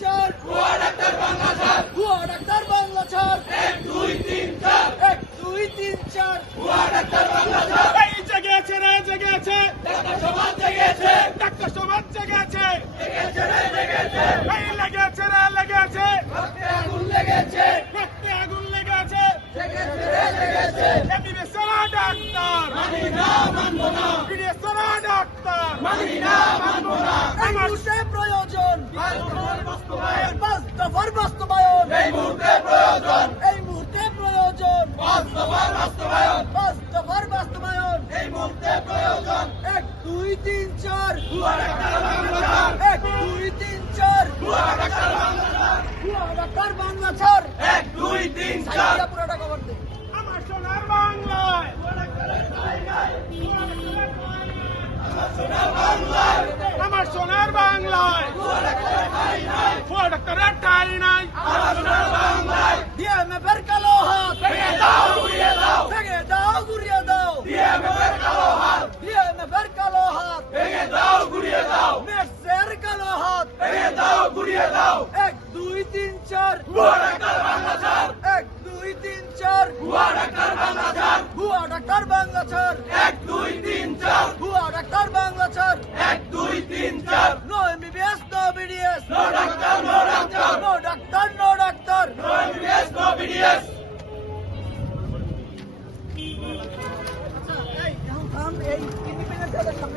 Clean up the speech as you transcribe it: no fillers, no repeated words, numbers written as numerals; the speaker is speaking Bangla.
4 ভুয়া ডাক্তার বাংলা ছাড়, ভুয়া ডাক্তার বাংলা ছাড় 1 2 3 4 1 2 3 4 ভুয়া ডাক্তার বাংলা ছাড়। এই জেগে আছে রে জেগে আছে, ডাক্তার সমাজ জেগেছে, ডাক্তার সমাজ জেগে আছে, জেগেছে রে জেগেছে, এই লেগে আছে রে লেগে আছে, রক্তে আগুন লেগেছে, রক্তে আগুন লেগে আছে। জেগেছে রে জেগেছে। এমবিবিএস ছাড়া ডাক্তার, মানি না মানব না, বিডিএস ছাড়া ডাক্তার, মানি না মানব না। এই মুহূর্তে প্রয়োজন বাস্তবায়ন, বাস্তবায়ন, 5 দফার বাস্তবায়ন এই মুহূর্তে প্রয়োজন, এই মুহূর্তে প্রয়োজন বাস্তবায়ন, বাস্তবায়ন, 5 দফার বাস্তবায়ন এই মুহূর্তে প্রয়োজন। 1 2 3 4 ভুয়া ডাক্তার বাংলা ছাড়, 1 2 3 4 ভুয়া ডাক্তার বাংলা ছাড়, ভুয়া ডাক্তার বাংলা ছাড় 1 2 3 4 সাইয়া পুরোটা কভার দে আমার সোনার বাংলায়, সোনার বাংলায়, আমার সোনার বাংলায়, ভুয়া ডাক্তারের ঠাঁই নাই। আমার সোনার বাংলায়, ডিএমএফ এর কালো হাত ভেঙে দাও, উড়িয়ে দাও, ভেঙে দাও গুড়িয়ে দাও DMF এর কালো হাত, ডিএমএফ এর কালো হাত ভেঙে দাও, গুড়িয়ে দাও, মেটসের কালো হাত ভেঙে দাও, গুড়িয়ে দাও। 1 2 3 4 ভুয়া ডাক্তার বাংলা ছাড়, 1 2 3 4 ভুয়া ডাক্তার বাংলা ছাড়, ভুয়া ডাক্তার বাংলা ছাড় 1 2 3 4 ভুয়া ডাক্তার বাংলা ছাড় 1 2 3 4 no MBBS no BDS no doctor, no doctor, no doctor no doctor no MBBS, no BDS। এই ইন্ডিপেন্ডেন্ট সামনে